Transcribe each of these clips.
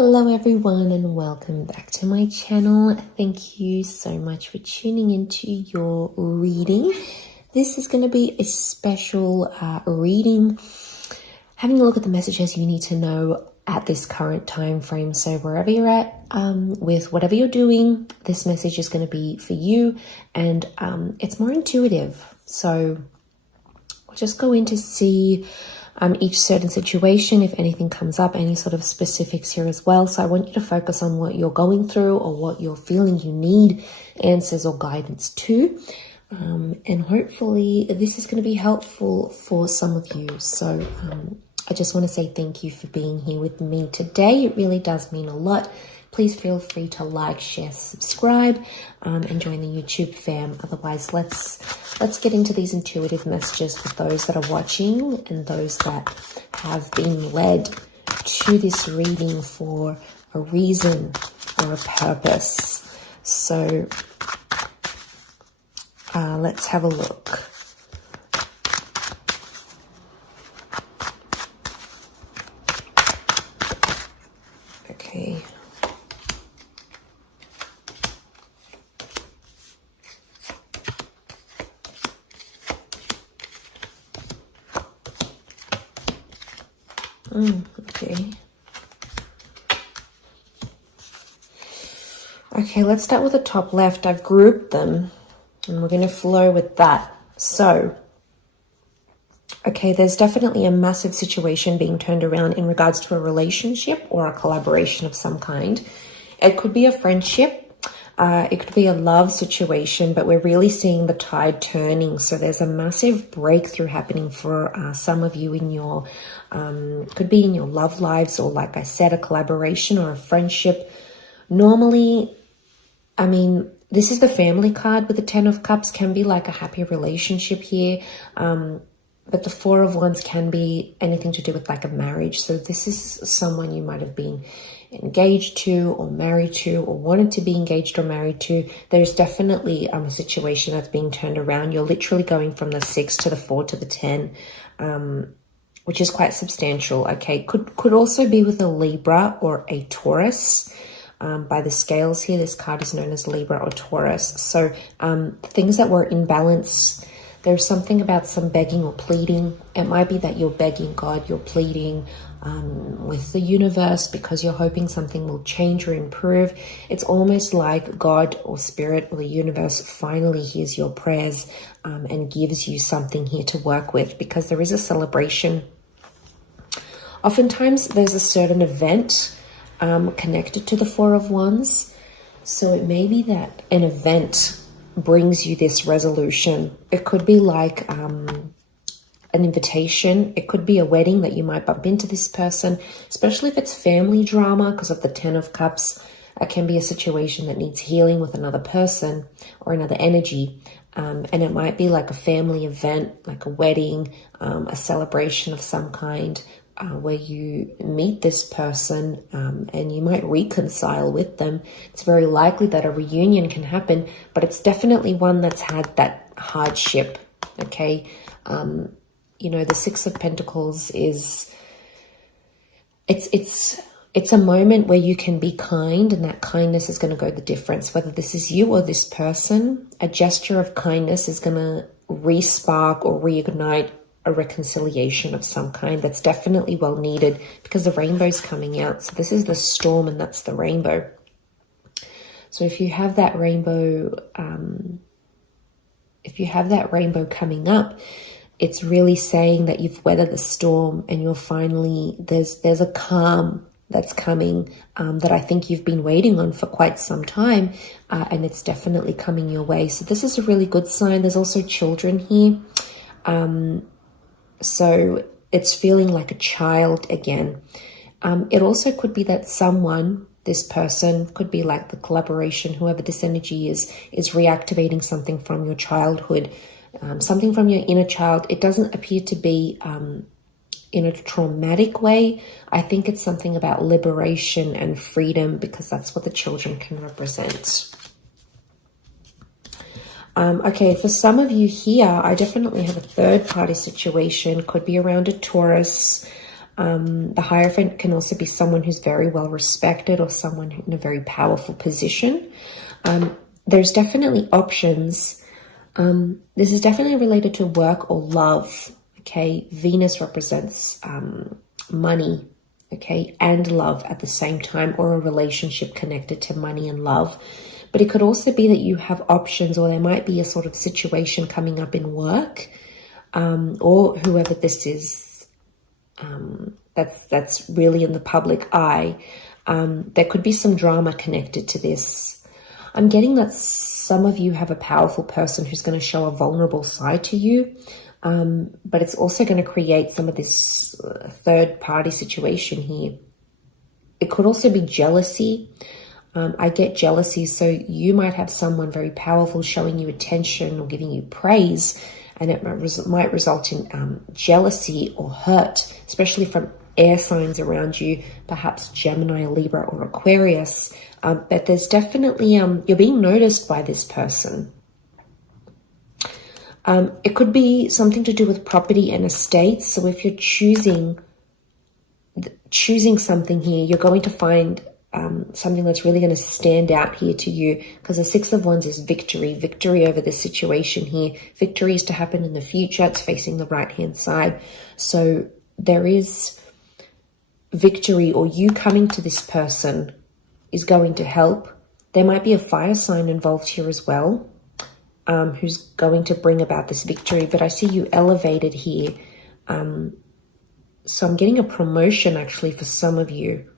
Hello everyone and welcome back to my channel. Thank you so much for tuning into your reading. This is going to be a special reading, having a look at the messages you need to know at this current time frame. So wherever you're at with whatever you're doing, this message is going to be for you, and it's more intuitive. So we'll just go in to see each certain situation, if anything comes up, any sort of specifics here as well. So I want you to focus on what you're going through or what you're feeling you need answers or guidance to. And hopefully this is going to be helpful for some of you. So I just want to say thank you for being here with me today. It really does mean a lot. Please feel free to like, share, subscribe, and join the YouTube fam. Otherwise, let's get into these intuitive messages for those that are watching and those that have been led to this reading for a reason or a purpose. So let's have a look. Okay. Okay, let's start with the top left. I've grouped them and we're going to flow with that. So, okay, there's definitely a massive situation being turned around in regards to a relationship or a collaboration of some kind. It could be a friendship. It could be a love situation, but we're really seeing the tide turning. So there's a massive breakthrough happening for some of you in your, could be in your love lives, or like I said, a collaboration or a friendship. Normally, I mean, this is the family card with the 10 of Cups, can be like a happy relationship here. But the 4 of Wands can be anything to do with like a marriage. So this is someone you might have been engaged to or married to or wanted to be engaged or married to. There's definitely a situation that's being turned around. You're literally going from the 6 to the 4 to the 10, which is quite substantial. Okay, could also be with a Libra or a Taurus. By the scales here, this card is known as Libra or Taurus. So things that were in balance. There's something about some begging or pleading. It might be that you're begging God, you're pleading with the universe because you're hoping something will change or improve. It's almost like God or Spirit or the universe finally hears your prayers and gives you something here to work with, because there is a celebration. Oftentimes there's a certain event connected to the 4 of Wands. So it may be that an event brings you this resolution. It could be like an invitation. It could be a wedding that you might bump into this person, especially if it's family drama because of the 10 of Cups. It can be a situation that needs healing with another person or another energy. And it might be like a family event, like a wedding, a celebration of some kind, where you meet this person and you might reconcile with them. It's very likely that a reunion can happen, but it's definitely one that's had that hardship, okay? You know, the 6 of Pentacles is, it's a moment where you can be kind, and that kindness is going to go the difference. Whether this is you or this person, a gesture of kindness is going to re-spark or reignite a reconciliation of some kind that's definitely well needed, because the rainbow's coming out. So this is the storm and that's the rainbow. So if you have that rainbow, coming up, it's really saying that you've weathered the storm and you're finally, there's a calm that's coming that I think you've been waiting on for quite some time, and it's definitely coming your way. So this is a really good sign. There's also children here. So it's feeling like a child again. It also could be that someone, this person, could be like the collaboration, whoever this energy is reactivating something from your childhood, something from your inner child. It doesn't appear to be in a traumatic way. I think it's something about liberation and freedom, because that's what the children can represent. Okay, for some of you here, I definitely have a third party situation. Could be around a Taurus. The Hierophant can also be someone who's very well respected or someone in a very powerful position. There's definitely options. This is definitely related to work or love. Okay, Venus represents money, okay, and love at the same time, or a relationship connected to money and love. But it could also be that you have options, or there might be a sort of situation coming up in work, or whoever this is, that's really in the public eye. There could be some drama connected to this. I'm getting that some of you have a powerful person who's going to show a vulnerable side to you, but it's also going to create some of this third party situation here. It could also be jealousy. I get jealousy, so you might have someone very powerful showing you attention or giving you praise, and it might result in jealousy or hurt, especially from air signs around you, perhaps Gemini, Libra, or Aquarius. But there's definitely, you're being noticed by this person. It could be something to do with property and estates. So if you're choosing something here, you're going to find something that's really going to stand out here to you, because the Six of Wands is victory over this situation here. Victory is to happen in the future. It's facing the right-hand side. So there is victory, or you coming to this person is going to help. There might be a fire sign involved here as well, who's going to bring about this victory. But I see you elevated here. So I'm getting a promotion actually for some of you,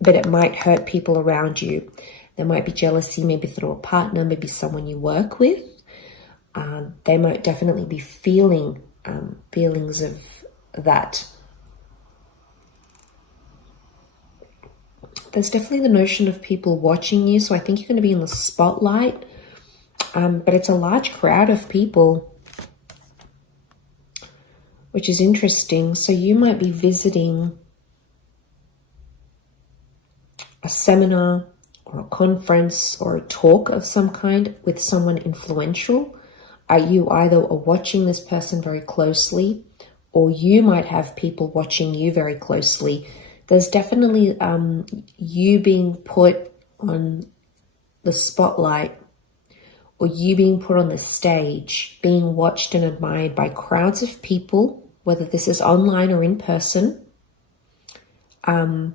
but it might hurt people around you. There might be jealousy, maybe through a partner, maybe someone you work with. They might definitely be feeling feelings of that. There's definitely the notion of people watching you. So I think you're going to be in the spotlight, but it's a large crowd of people, which is interesting. So you might be visiting a seminar or a conference or a talk of some kind with someone influential. You either are watching this person very closely, or you might have people watching you very closely. There's definitely you being put on the spotlight, or you being put on the stage, being watched and admired by crowds of people, whether this is online or in person, and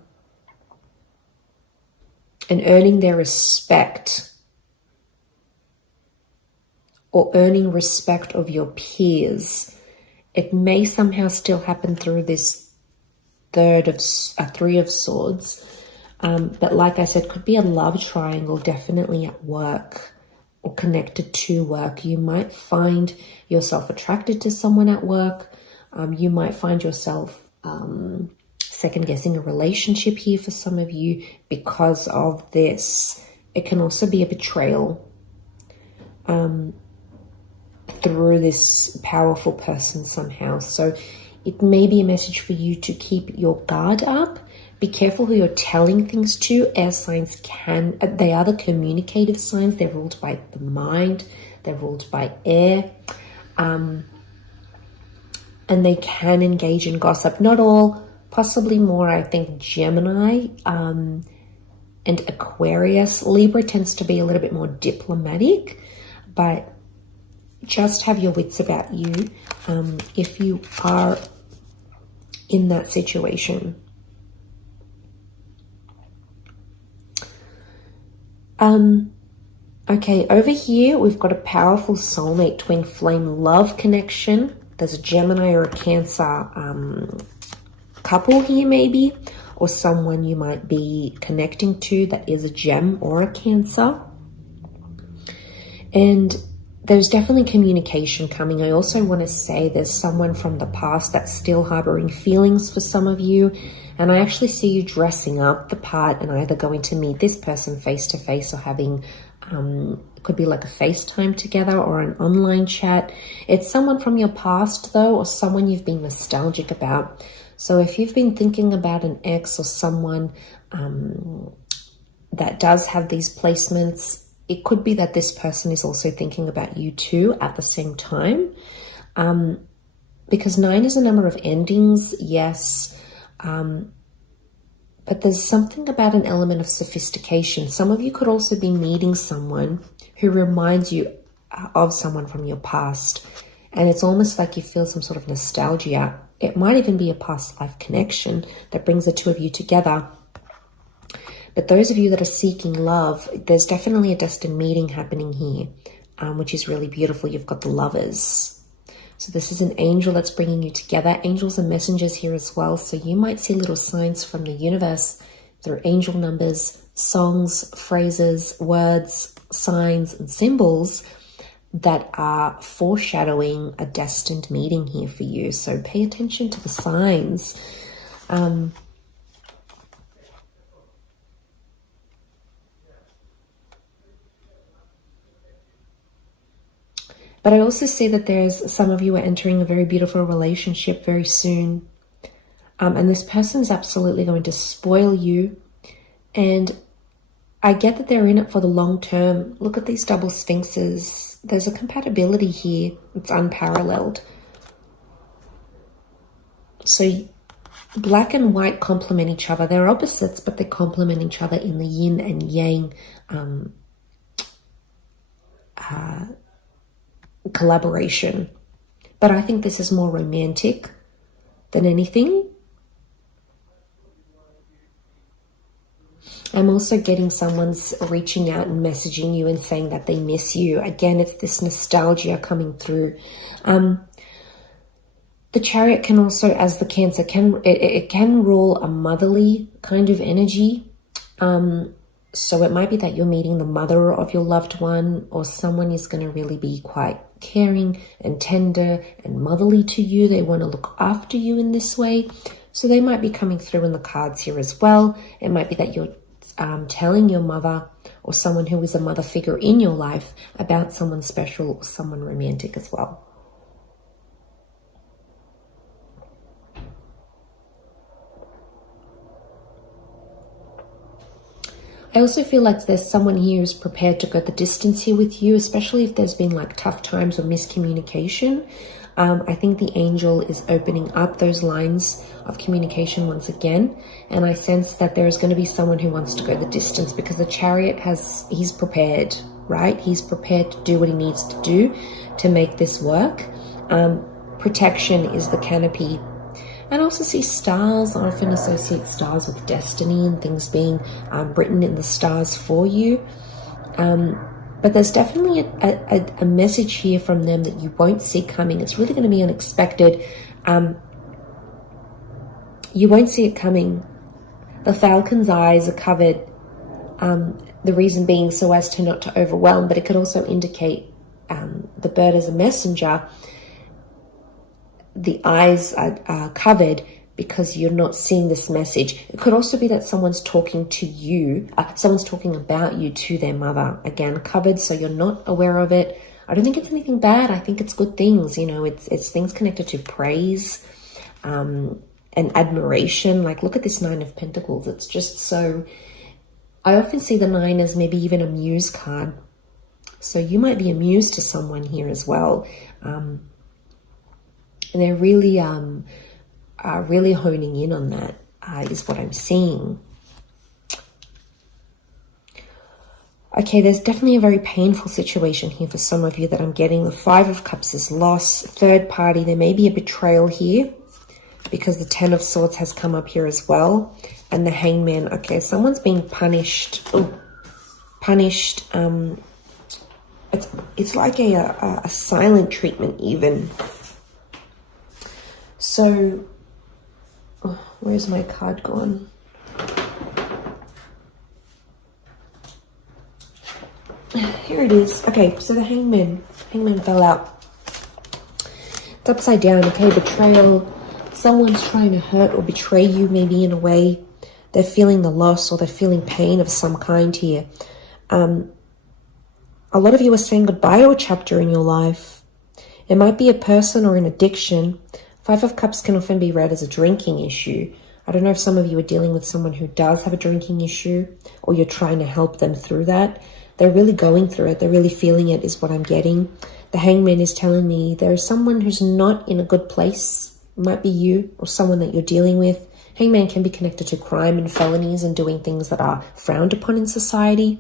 earning their respect, or earning respect of your peers. It may somehow still happen through this Three of Swords, but like I said, could be a love triangle, definitely at work or connected to work. You might find yourself attracted to someone at work. You might find yourself second guessing a relationship here for some of you because of this. It can also be a betrayal through this powerful person somehow. So it may be a message for you to keep your guard up. Be careful who you're telling things to. Air signs they are the communicative signs. They're ruled by the mind. They're ruled by air. And they can engage in gossip. Not all, possibly more, I think, Gemini and Aquarius. Libra tends to be a little bit more diplomatic, but just have your wits about you if you are in that situation. Okay, over here we've got a powerful soulmate twin flame love connection. There's a Gemini or a Cancer couple here maybe, or someone you might be connecting to that is a Gem or a Cancer. And there's definitely communication coming. I also want to say there's someone from the past that's still harboring feelings for some of you. And I actually see you dressing up the part and either going to meet this person face to face or having, it could be like a FaceTime together or an online chat. It's someone from your past though, or someone you've been nostalgic about. So if you've been thinking about an ex or someone that does have these placements, it could be that this person is also thinking about you too at the same time. Because 9 is a number of endings, yes. But there's something about an element of sophistication. Some of you could also be meeting someone who reminds you of someone from your past. And it's almost like you feel some sort of nostalgia. It might even be a past life connection that brings the two of you together. But those of you that are seeking love, there's definitely a destined meeting happening here, which is really beautiful. You've got the lovers. So this is an angel that's bringing you together. Angels are messengers here as well. So you might see little signs from the universe through angel numbers, songs, phrases, words, signs, and symbols that are foreshadowing a destined meeting here for you. So pay attention to the signs. But I also see that there's some of you are entering a very beautiful relationship very soon. And this person is absolutely going to spoil you. And I get that they're in it for the long term. Look at these double sphinxes. There's a compatibility here. It's unparalleled. So black and white complement each other. They're opposites, but they complement each other in the yin and yang collaboration. But I think this is more romantic than anything. I'm also getting someone's reaching out and messaging you and saying that they miss you. Again, it's this nostalgia coming through. The Chariot can also, as the Cancer, it can rule a motherly kind of energy. So it might be that you're meeting the mother of your loved one, or someone is going to really be quite caring and tender and motherly to you. They want to look after you in this way. So they might be coming through in the cards here as well. It might be that you're telling your mother or someone who is a mother figure in your life about someone special or someone romantic as well. I also feel like there's someone here who's prepared to go the distance here with you, especially if there's been like tough times or miscommunication. I think the angel is opening up those lines of communication once again. And I sense that there is going to be someone who wants to go the distance, because the Chariot he's prepared, right? He's prepared to do what he needs to do to make this work. Protection is the canopy. And I also see stars. I often associate stars with destiny and things being written in the stars for you. But there's definitely a message here from them that you won't see coming. It's really going to be unexpected. You won't see it coming. The falcon's eyes are covered. The reason being so as to not to overwhelm, but it could also indicate the bird as a messenger. The eyes are covered because you're not seeing this message. It could also be that someone's talking to you, someone's talking about you to their mother. Again, covered, so you're not aware of it. I don't think it's anything bad. I think it's good things. You know, it's things connected to praise and admiration. Like, look at this 9 of Pentacles. It's just so... I often see the 9 as maybe even a muse card. So you might be a muse to someone here as well. And they're really honing in on that, is what I'm seeing. Okay, there's definitely a very painful situation here for some of you that I'm getting. The 5 of Cups is loss, third party. There may be a betrayal here because the 10 of Swords has come up here as well. And the Hangman. Okay, someone's being punished. Oh, punished. It's like a silent treatment even. So, where's my card gone? Here it is. Okay, so the Hangman fell out. It's upside down. Okay, betrayal. Someone's trying to hurt or betray you, maybe in a way. They're feeling the loss or they're feeling pain of some kind here. A lot of you are saying goodbye to a chapter in your life. It might be a person or an addiction. 5 of Cups can often be read as a drinking issue. I don't know if some of you are dealing with someone who does have a drinking issue, or you're trying to help them through that. They're really going through it. They're really feeling it, is what I'm getting. The Hangman is telling me there is someone who's not in a good place. It might be you or someone that you're dealing with. Hangman can be connected to crime and felonies and doing things that are frowned upon in society.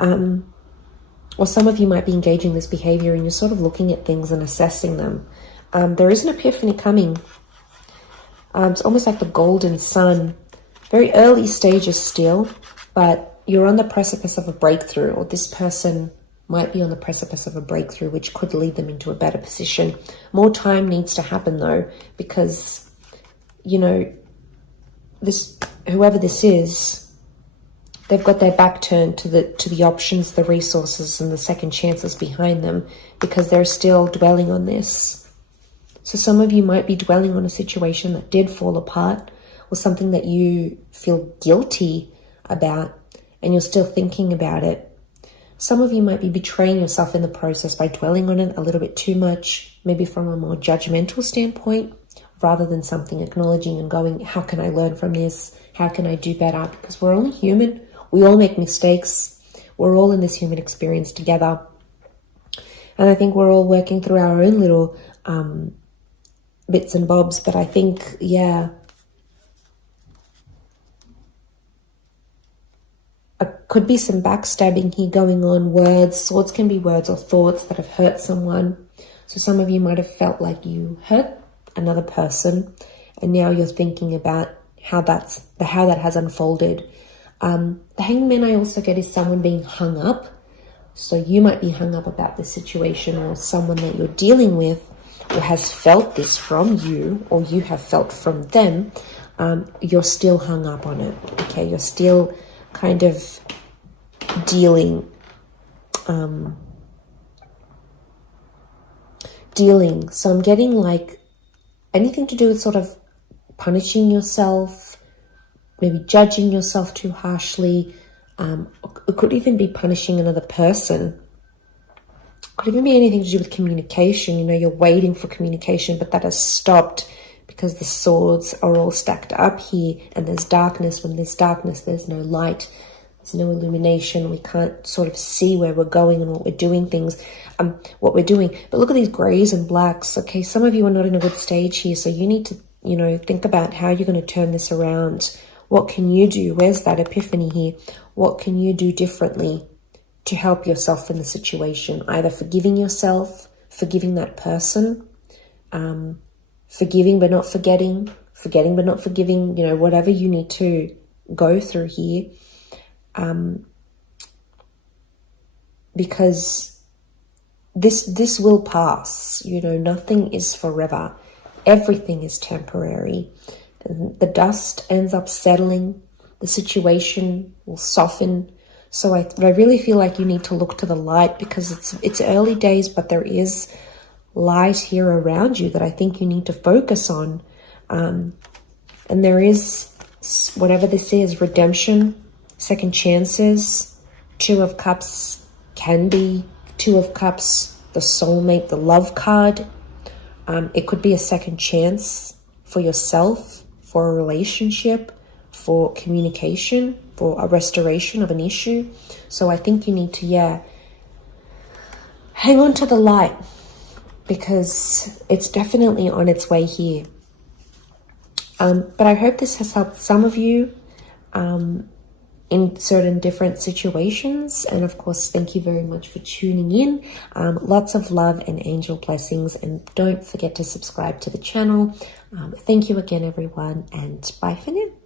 Or some of you might be engaging this behavior and you're sort of looking at things and assessing them. There is an epiphany coming. It's almost like the golden sun. Very early stages still, but you're on the precipice of a breakthrough, or this person might be on the precipice of a breakthrough, which could lead them into a better position. More time needs to happen though, because, you know, whoever this is, they've got their back turned to the options, the resources, and the second chances behind them, because they're still dwelling on this. So some of you might be dwelling on a situation that did fall apart, or something that you feel guilty about, and you're still thinking about it. Some of you might be betraying yourself in the process by dwelling on it a little bit too much, maybe from a more judgmental standpoint, rather than something acknowledging and going, how can I learn from this? How can I do better? Because we're only human. We all make mistakes. We're all in this human experience together. And I think we're all working through our own little bits and bobs. But I think, yeah, could be some backstabbing here going on. Words, swords can be words or thoughts that have hurt someone. So some of you might have felt like you hurt another person, and now you're thinking about how that has unfolded. The hangman I also get is someone being hung up. So you might be hung up about the situation, or someone that you're dealing with or has felt this from you, or you have felt from them. You're still hung up on it. Okay, you're still kind of dealing. So I'm getting like anything to do with sort of punishing yourself, maybe judging yourself too harshly. It could even be punishing another person. It could even be anything to do with communication. You know, you're waiting for communication, but that has stopped because the swords are all stacked up here, and there's darkness. When there's darkness, there's no light. There's no illumination. We can't sort of see where we're going and what we're doing what we're doing. But look at these grays and blacks. Okay, some of you are not in a good stage here, so you need to, you know, think about how you're going to turn this around. What can you do? Where's that epiphany here? What can you do differently to help yourself in the situation? Either forgiving yourself, forgiving that person, forgiving but not forgetting, forgetting but not forgiving, you know, whatever you need to go through here. Because this will pass, you know, nothing is forever. Everything is temporary. The dust ends up settling. The situation will soften. So I really feel like you need to look to the light, because it's early days, but there is light here around you that I think you need to focus on. And there is, whatever this is, redemption, second chances. Two of Cups can be Two of Cups, the soulmate, the love card. It could be a second chance for yourself, for a relationship, for communication, for a restoration of an issue. So I think you need to, hang on to the light, because it's definitely on its way here. But I hope this has helped some of you in certain different situations. And of course, thank you very much for tuning in. Lots of love and angel blessings. And don't forget to subscribe to the channel. Thank you again, everyone, and bye for now.